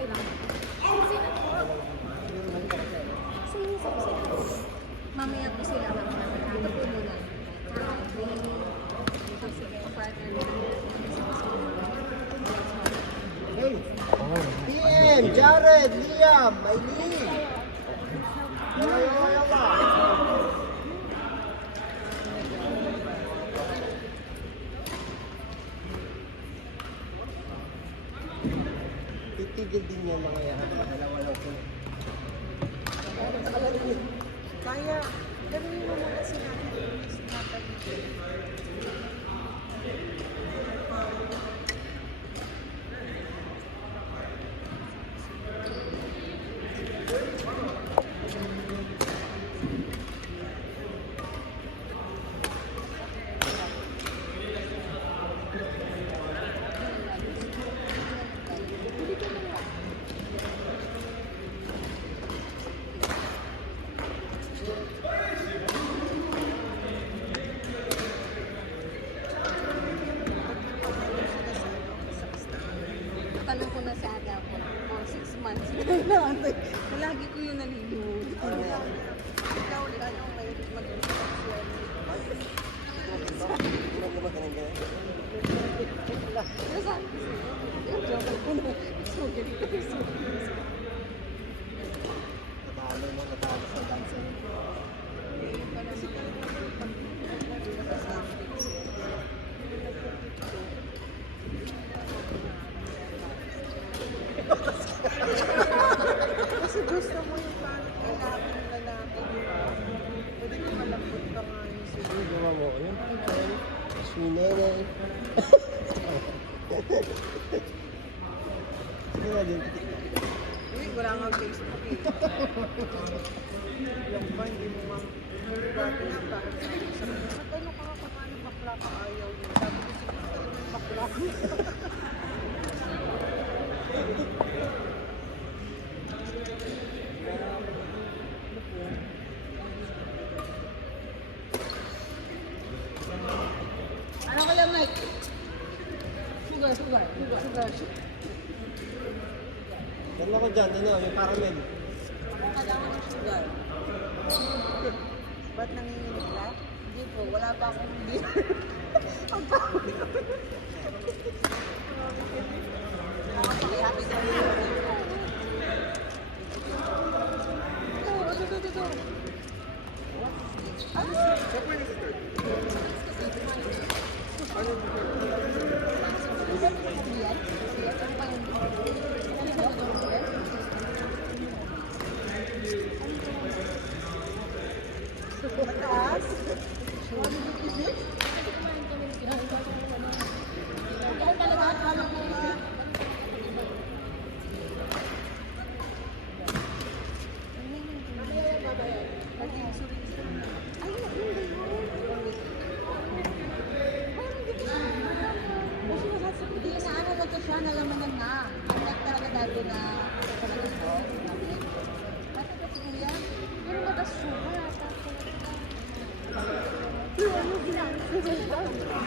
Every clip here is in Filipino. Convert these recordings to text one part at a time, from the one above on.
okay lang. Sinisap sila. Mamaya po sila mag-partner. Ito po muna. Kasi partner nila. Hey! PM, Jared, Liam, Maylene! Yawa ba? Titigil din yung mga yan. Dalawa lang po. Kaya, gawin mo muna sila. Tanong ko na sa Ada po, 6 months. Lagi ko yun nalilihuli. Ikaw, anong may mag-instruction? Nasaan ko siya? Joke ko na. So, ganito. Natalo sa dancer. Kasi gusto mo yung parang lalaki, di ba? Pwede mo malambot ka nga yung siguro. Ay, gawa mo. Ayun, Chen. Swinene. Sige na din. Uy, wala nga Facebook eh. Yung ba, hindi mo nga. Dati nga, bakit sabi ko, sa tanong ka kung ano bakla ka ayaw niya. Sabi ko, siguro talagang bakla ko. Ano ka lang, Mike? Sugar. Ganda ko dyan, ano, yung caramel. Ako kailangan ng sugar. Ba't nanginginig ka? Hindi po, wala pa akong hindi. Ang pangit. Happy ka rin. Ito. Ano? Mataas? Nalamanan na. Ang talaga dati na talaga ito. Bakit ka siguro yan? Pero mag-sugar ata. Ano ginamit ko ba ito?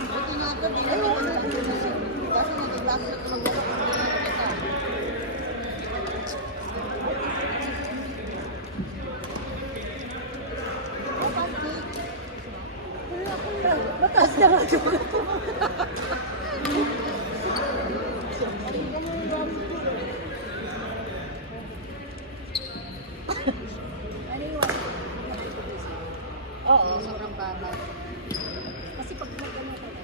Ito nga ito, hindi na ako nag-uusap. Kasi nag-ibasok ko mag-uusap ko kita. Mataas na nga ito. Oo, sobrang baba. Kasi pag nagano ka na,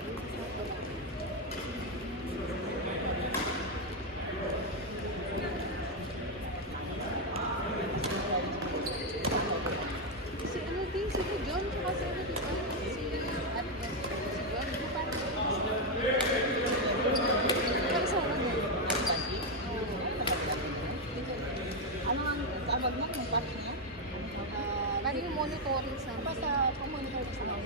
si ano din, si John, tsaka si ano dito, si Ate Jen, si John, di ba parang pero sa ano niya? Ano ang tawag niya, yung part niya? Bali yung monitoring sa basta pang-monitor sa mga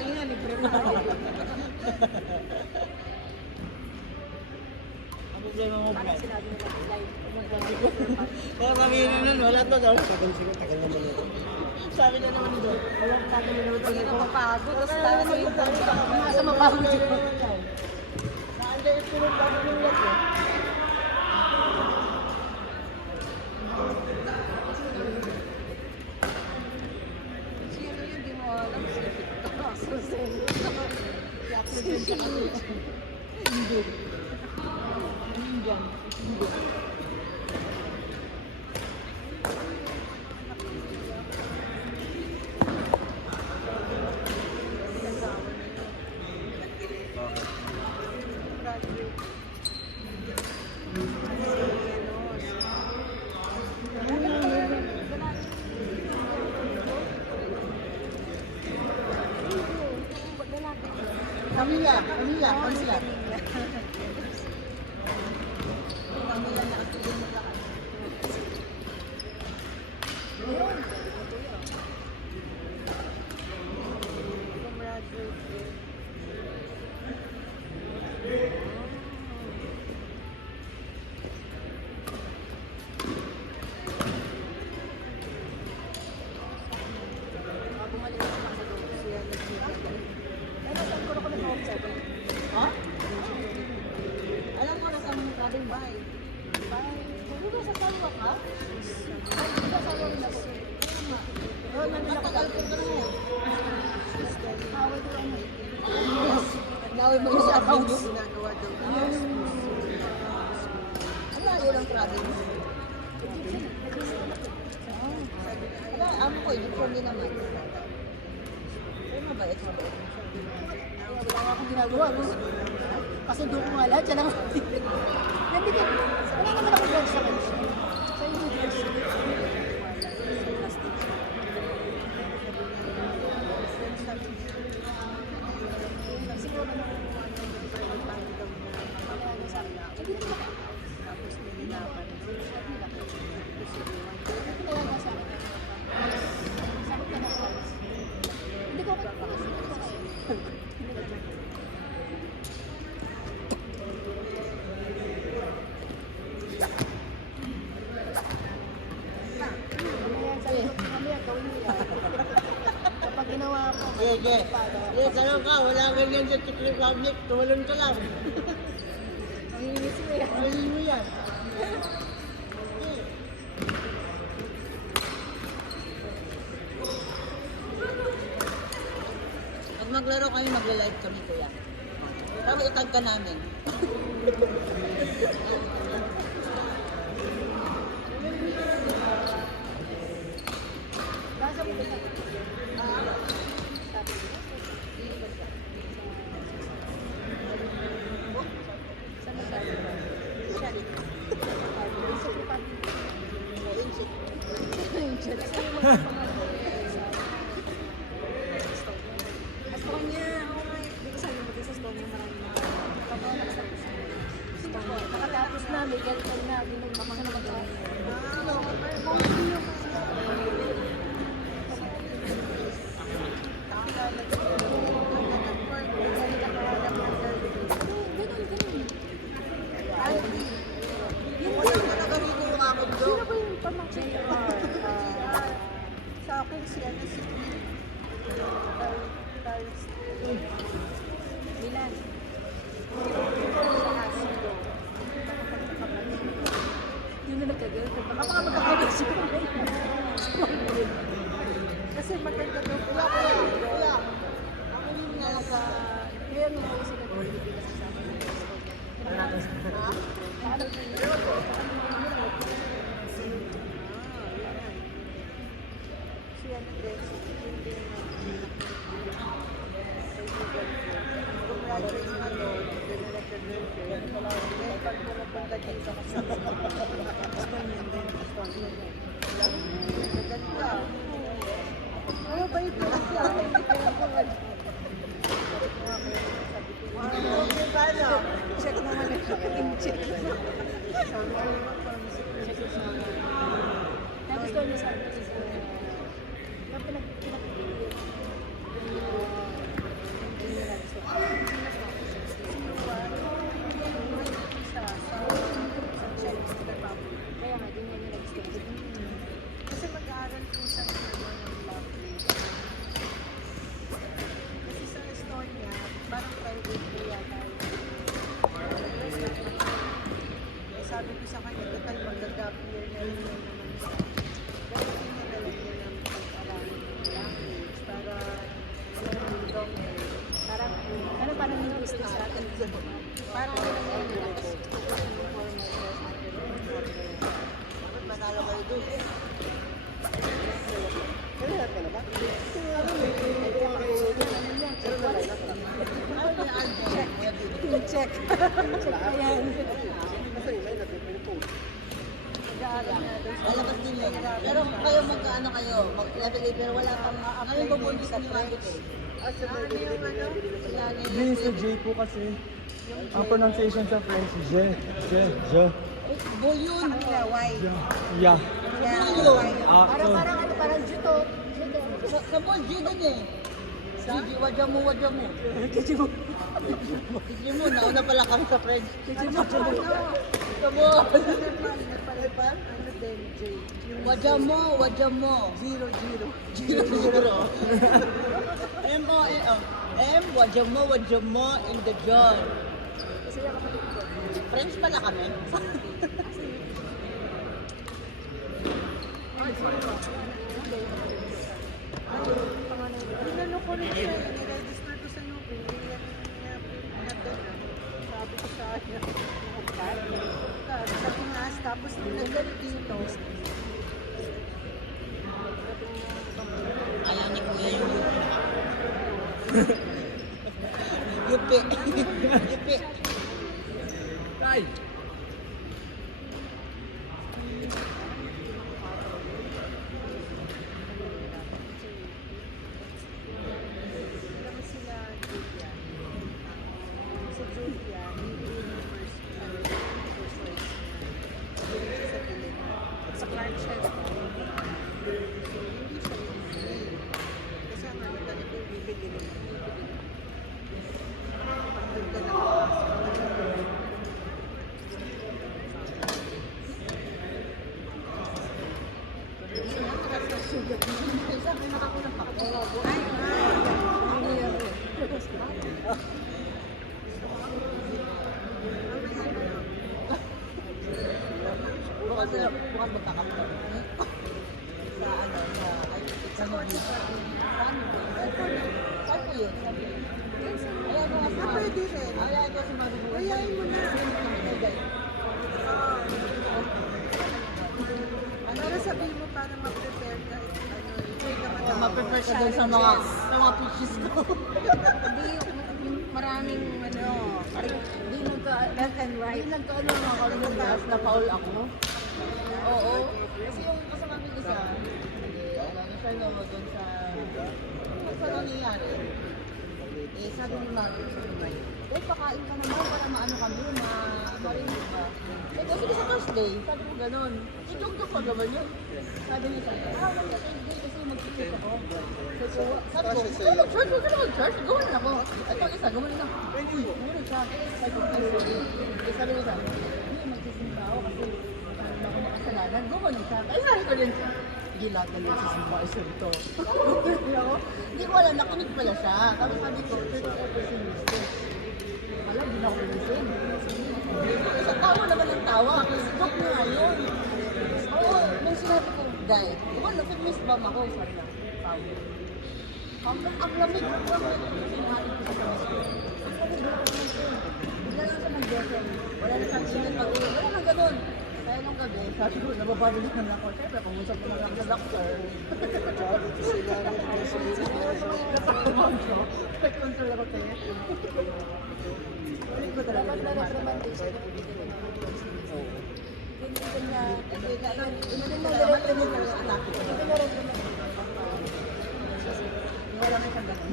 ayun, libre mo. Ang problema mo, Parang Brad? sinabi nila live. Kaya kami yun nun, wala to daw. Tagal naman ito. Sabi na naman doon. Walang sabi na naman Hindi na doon. mapagod. Tapos tayo sa iba. Masa mapagod yun. Naka-underestimate pa ako yung lag eh. Sino yun? Di mo alam. Susen. Hindi. Indian. Hindi. Camila. Ha? Alam ko na sa mga kading bahay. Kung ka sa salwa ka? Kung ka sa salwa rin ako. Oo, matagal ko na yan. Away ko lang eh. Naway mo yung accounts. Ginagawa daw. Ang layo ng province. Wala, amo ko, uniform din naman. Pero mabait. Wala nga akong ginagawa, no? Kasundo ko nga lahat, siya lang. Nandito, wala naman ako vlog sa kanya. Sa university. Siguro na Tapos may hinapan. hindi ko kasi. Mamaya gawin mo yan. Kapag ginawa ko, Sige. Yes, ano ka? Wala ganyan sa Czech Republic. Tumalon ka lang. Mamimiss mo yan. Tumalon mo yan. Pag maglaro kami, magla-live kami kuya. Para itag ka namin. Gusto niya. Oo nga. Hindi ko sabi mo sa store niya marami na. Nakatapos na, may girlfriend na, binagmamang na mag-aral. Sino ba yung pamangkin ko? Sa akin siya na si Milan. Yun na nagka-girlfriend. Baka mga magkakabit siya. Kasi maganda daw po. Kuya. Ako yung nasa... Kaya nung ako sila ko, hindi ka sasama ng gusto. Ha? Paano siya nag-exit. Hindi graduate na doon, develop the girlfriend. Then pag pumupunta dito kasi gusto niya din, gusto niya din. Maganda. Ano ba ito? Hindi ko lang kung ano. Okay, paano? Check naman na siya. Check. Sabi ko, check sa Tapos doon na sabi ko sa... Kaya nga, din niya nag-stay. kayo. Mag-level A, pero wala pang ngayon bubundis sa Nuggets eh. Ano yung ano? J sa J po kasi. Ang pronunciation sa French, Je. Bull yun. Sa kanila, why? Yeah. Yeah, Bull why? yun. Ah, so, Parang juto. Sa bull, G din eh. Gigi, wadya mo. Gigi mo, nauna pala kami sa French. Gigi mo. Sa bull. Nagpalipan? Ano din, J? Yung Wadya mo. 0. M, wadya mo in the John. French pala kami. Inano ko rin siya, niregister ko sa Nubi, nilagyan niya sabi ko sa kanya, sa Pinas, tapos nilagyan dito. Ayaw ni Kuya yung Yupi. Yupi. Ay! Alam mo sila, Julia. Si Julia, hindi yung first choice. Hindi siya sa pilit. Sa Clark Shell, hindi siya yung kasi ang ano talaga yung bibili rin. Pag ka nakapasok. Bukan magkakapit. Sa ano, sa Nubi. Saan po yun? Ayan mo nga Pwede rin. Ayan ko si Marubu. Kayain mo na. Ano sabihin mo para mag-prepare ka? Enjoy ka matapos. Ma-prepare ka dun sa mga pitches ko. Hindi, yung maraming Hindi left and right. Hindi nagkaano mga kalimutas na foul ako. Oo. Kasi yung kasama ko isa, ano siya no, doon sa nangyayari. Eh, sabi ni Mami, pakain ka naman para maano kami, marinig ba? Eh, kasi sa Thursday, sabi ko ganun. I-joke ko naman yun. Sabi niya sa'yo, wala sa Thursday kasi mag-church ako. Sabi ko, mag-church, huwag ka na mag-church, gawin na ako. At pag isa, gawin na. Gawin siya. Sabi ko, sabi niya sa hindi, magsisimba ako kasi hindi ako makasalanan. Gawin siya. Ay, sabi ko din siya. Hindi lahat na nagsisimba ay sarito. Hindi ko alam, nakinig pala siya. Tapos sabi ko, 30% mistake. Alam, hindi na ako pinisin. Sa tawa naman ng tawa. Joke na nga yun. Oo, nung sinabi ko, guy, ano, fitness bomb ako. Sabi na, tawa. Ang lamig. Kasi nahanap ko sa tawas ko. Ang lamig na ako naman siya. Bigla lang siya nag-defen. Wala na siyang sinit pag-uwi. Wala nang ganun. Kaya nung gabi, sabi ko, nababalo na naman ako. Siyempre, pangusap ko na lang sa doctor. Nakakamang ko. Nag-control ako tayo. Dapat na recommendation na bibigyan ng hindi ko niya, hindi na recommend ko sa anak. Hindi ko na recommend. Wala na siyang ganun.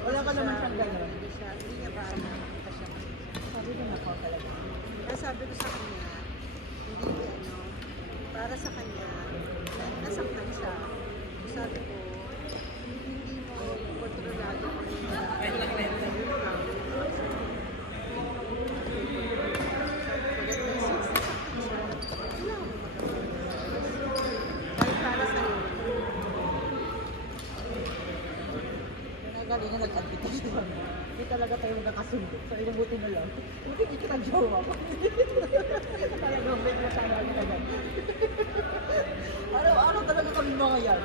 Wala ka naman siyang ganun. Hindi niya ba alam? Sabi ko na po talaga. Kaya sabi ko sa kanya, hindi para sa kanya, nasaktan siya. Sabi ko, hindi mo kontrolado kung para sa'yo. Galing na nag-admit na siya. Hindi talaga tayo magkakasundo. So, inabuti na lang. Hindi kita nag-jowa ko. Talagang break na sana kami agad. Araw-araw talaga kami mga yan.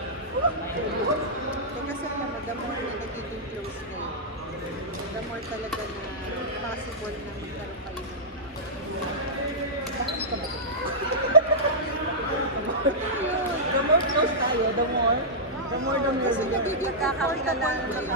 Kasi alam mo, the more na nagiging close kayo, the more talaga na possible na magkaroon kayo ng Bakit ka ba? The more close tayo, the more kasi nagiging comfortable na kayo.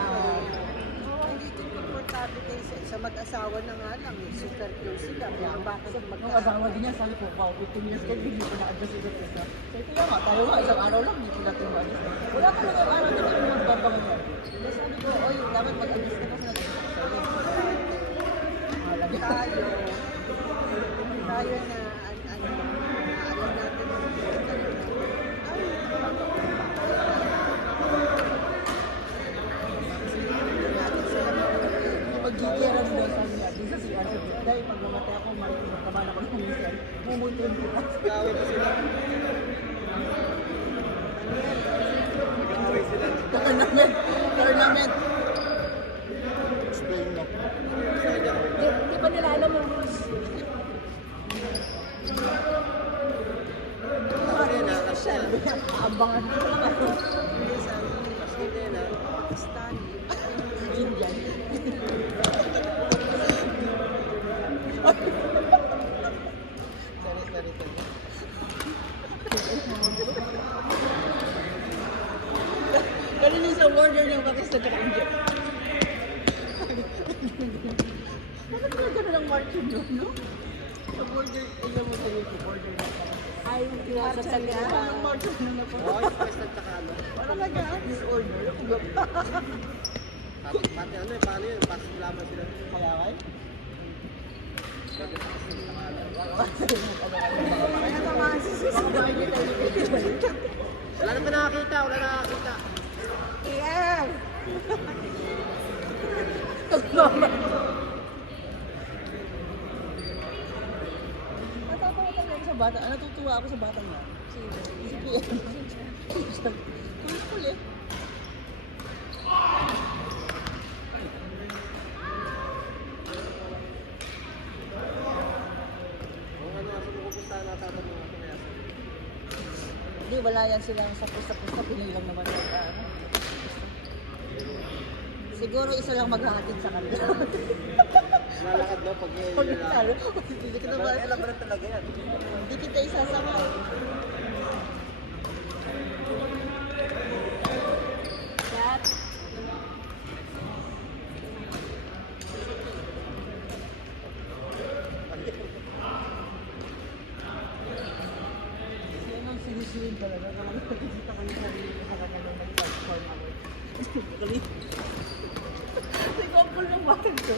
Nagiging comfortable sabi kayo sa mag-asawa na nga lang, super close sila. Pero bakit Nung asawa din niya, sabi ko, wow, 15 years kayo, hindi ko na-adjust isa't isa. Sabi ko nga, tayo nga, isang araw lang, hindi ko natin ma-adjust. Wala ka lang ang araw, hindi ko magbabangan yan. Kaya sabi ko, oy, dapat mag-adjust ka kasi natin sa sa'yo. tayo na alam natin Pag-gigiran mo sa niya, di sa siya, dahil pag namatay ako, magkabahan ako ng minsan, mumuntun kita. Tournament! Tournament! Explain mo. Di ba nila alam ang rules? Abangan ko lang ako. Indian. Ganun yung sa border ng Pakistan at India. Bakit na gano'n ang marching doon, no? Sa border, alam mo tayo sa border na ay, pinasat sa nila. Ang marching na na po. Wala na gaan. Disorder. Pati ano eh, paano yun? Pasok laban sila. Kaya kayo? Wala na pa nakakita, wala na nakakita. yeah. Natatawa talaga sa bata. Natutuwa ako sa batang yan. Si PM. Kulit-kulit. Kung ano, asa mo pupunta na tatanong ako kaya. Hindi, wala yan silang sa pusta-pusta. Pinoy lang naman yung ano. Siguro isa lang maghahatid sa kanila. Lalakad daw pag Pag nalo, hindi kita ba? Alam mo na talaga yan. Hindi kita isasakay. Chat. Yan ang sinisirin talaga. Kapag nakikita ko yung sarili ko sa kanya nung nag-transform ako. Kasi kumpul ng batang ko.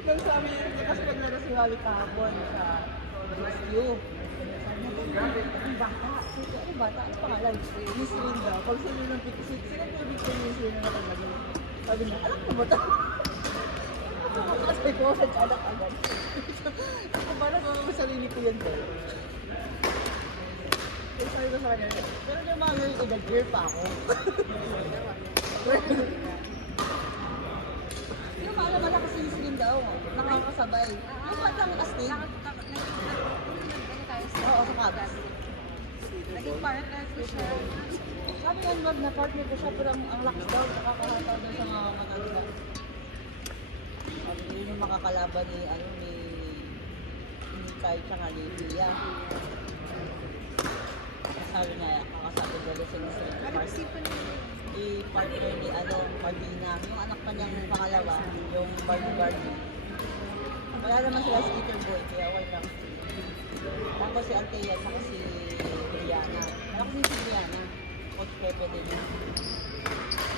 Nung sabi niya, kasi naglaro si Wally kahapon sa rescue. Sabi niya, grabe, ang bata. Sabi ko, ano bata? Ano pangalan? Miss Linda. Pag sabi ng pikisit, sino po ibig ko Miss Linda na tagalog? Sabi niya, alam ko ba ito? Sabi ko, sa anak agad. Ako ba naman ang sarili ko yan daw? Kaya sabi ko sa kanya, pero yung mga ngayon, edad-year pa ako. Yung mga malakas yung slim daw, nakakasabay. Yung batang astig. Oo, sa kabas. Naging partner ko siya. Sabi nga na partner ko siya, pero ang lakas daw, nakakahataw daw sa mga matanda. Yun yung makakalaban ni, ano, ni Kai tsaka ni Pia. Sabi niya, kakasabi daw sa i-partner ni ano, Marlina, yung anak pa niyang pangalawa, yung Barbie. Wala naman sila skater boy, kaya okay lang. Tapos si Antea, saka si Brianna. Wala kasi si Brianna, Coach Pepe din yun.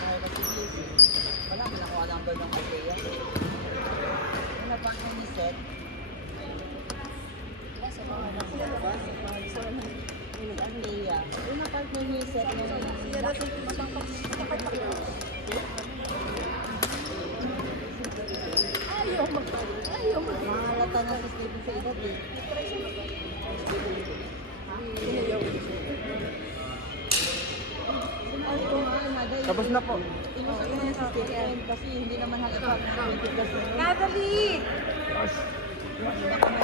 Kaya kasi wala, pinakuha lang doon ng Antea. Yung napartner ni Seth, sa mga Antea. Yung napartner ni Seth, Ayaw mo. Mahalata na si Steven sa edad eh. Ay, ko nga, Naday. Tapos na po. Inusa ko na si Steven kasi hindi naman halata na 20 plus na yun. Natalie! Hindi na kami